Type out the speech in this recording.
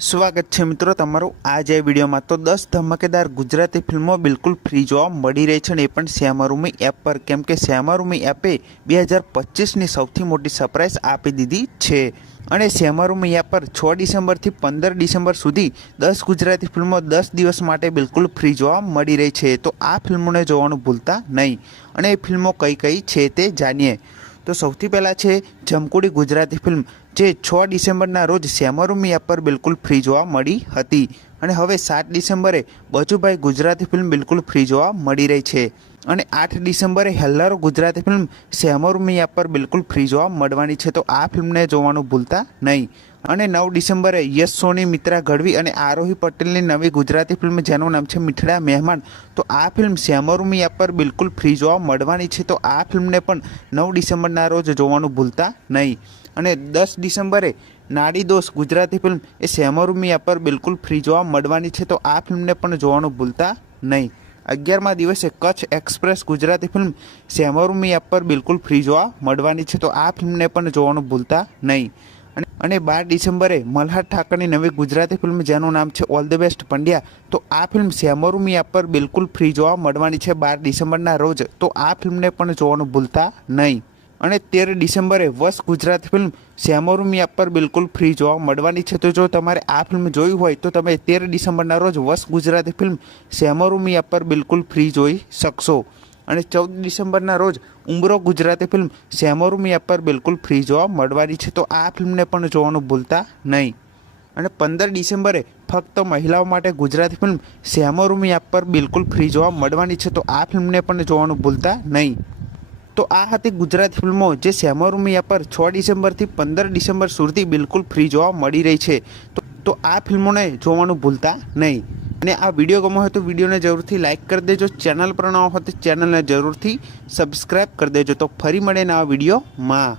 સ્વાગત છે મિત્રો તમારું આજે વિડીયોમાં। તો 10 ધમાકેદાર ગુજરાતી ફિલ્મો બિલકુલ ફ્રી જોવા મળી રહી છે, ને એ પણ શ્યામારૂમી એપ પર। કેમ કે શ્યામારૂમી એપે 2025ની સૌથી મોટી સરપ્રાઈઝ આપી દીધી છે। અને શ્યામારૂમી એપ પર 6 ડિસેમ્બરથી 15 ડિસેમ્બર સુધી 10 ગુજરાતી ફિલ્મો 10 દિવસ માટે બિલકુલ ફ્રી જોવા મળી રહી છે। તો આ ફિલ્મોને જોવાનું ભૂલતા નહીં, અને એ ફિલ્મો કઈ કઈ છે તે જાણીએ। તો સૌથી પહેલાં છે જમકુડી ગુજરાતી ફિલ્મ, જે 6 ડિસેમ્બરના રોજ શ્યામારૂમી એપ પર બિલકુલ ફ્રી જોવા મળી હતી, અને હવે 7 ડિસેમ્બરે બચુભાઈ ગુજરાતી ફિલ્મ બિલકુલ ફ્રી જોવા મળી રહી છે। અને 8 ડિસેમ્બરે હેલ્લારો ગુજરાતી ફિલ્મ શ્યામારૂમી એપ પર બિલકુલ ફ્રી જોવા મળવાની છે, તો આ ફિલ્મને જોવાનું ભૂલતા નહીં। અને 9 ડિસેમ્બરે યશ સોની, મિત્રા ગઢવી અને આરોહી પટેલની નવી ગુજરાતી ફિલ્મ જેનું નામ છે મીઠડા મહેમાન, તો આ ફિલ્મ શ્યામારૂમી એપ પર બિલકુલ ફ્રી જોવા મળવાની છે, તો આ ફિલ્મને પણ 9 ડિસેમ્બરના રોજ જોવાનું ભૂલતા નહીં। અને 10 ડિસેમ્બરે નાડી દોષ ગુજરાતી ફિલ્મ એ શ્યામારૂમી એપ પર બિલકુલ ફ્રી જોવા મળવાની છે, તો આ ફિલ્મને પણ જોવાનું ભૂલતા નહીં। 11મા દિવસે Kutch express Gujarati film ShemarooMe app પર બિલકુલ ફ્રી જોવા મળવાની છે, તો આ ફિલ્મને પણ જોવાનું ભૂલતા નહીં। અને 12 ડિસેમ્બરે મલ્હાર ઠાકરની નવી ગુજરાતી ફિલ્મ જેનું નામ છે ઓલ ધ બેસ્ટ પંડ્યા, તો આ ફિલ્મ શ્યામારૂમી એપ પર બિલકુલ ફ્રી જોવા મળવાની છે 12 ડિસેમ્બરના રોજ, તો આ ફિલ્મને પણ જોવાનું ભૂલતા નહીં। અને 13 ડિસેમ્બરે વશ ગુજરાતી ફિલ્મ શ્યામારૂમી એપ પર બિલકુલ ફ્રી જોવા મળવાની છે, તો જો તમારે આ ફિલ્મ જોઈ હોય તો તમે 13 ડિસેમ્બરના રોજ વશ ગુજરાતી ફિલ્મ શ્યામારૂમી એપ પર બિલકુલ ફ્રી જોઈ શકશો। અને 14 ડિસેમ્બરના રોજ ઉમરો ગુજરાતી ફિલ્મ શ્યામારૂમી એપ પર બિલકુલ ફ્રી જોવા મળવાની છે, તો આ ફિલ્મને પણ જોવાનું ભૂલતા નહીં। અને 15 ડિસેમ્બરે ફક્ત મહિલાઓ માટે ગુજરાતી ફિલ્મ શ્યામારૂમી એપ પર બિલકુલ ફ્રી જોવા મળવાની છે, તો આ ફિલ્મને પણ જોવાનું ભૂલતા નહીં। તો આ હતી ગુજરાતી ફિલ્મો જે શ્યામારૂમી એપ પર 6 ડિસેમ્બરથી 15 ડિસેમ્બર સુધી બિલકુલ ફ્રી જોવા મળી રહી છે, તો આ ફિલ્મોને જોવાનું ભૂલતા નહીં। અને આ વિડીયો ગમ્યો હોય તો વિડીયોને જરૂરથી લાઇક કરી દેજો, ચેનલ પર ન હોય તો ચેનલને જરૂરથી સબસ્ક્રાઈબ કરી દેજો। તો ફરી મળીને આ વિડીયોમાં।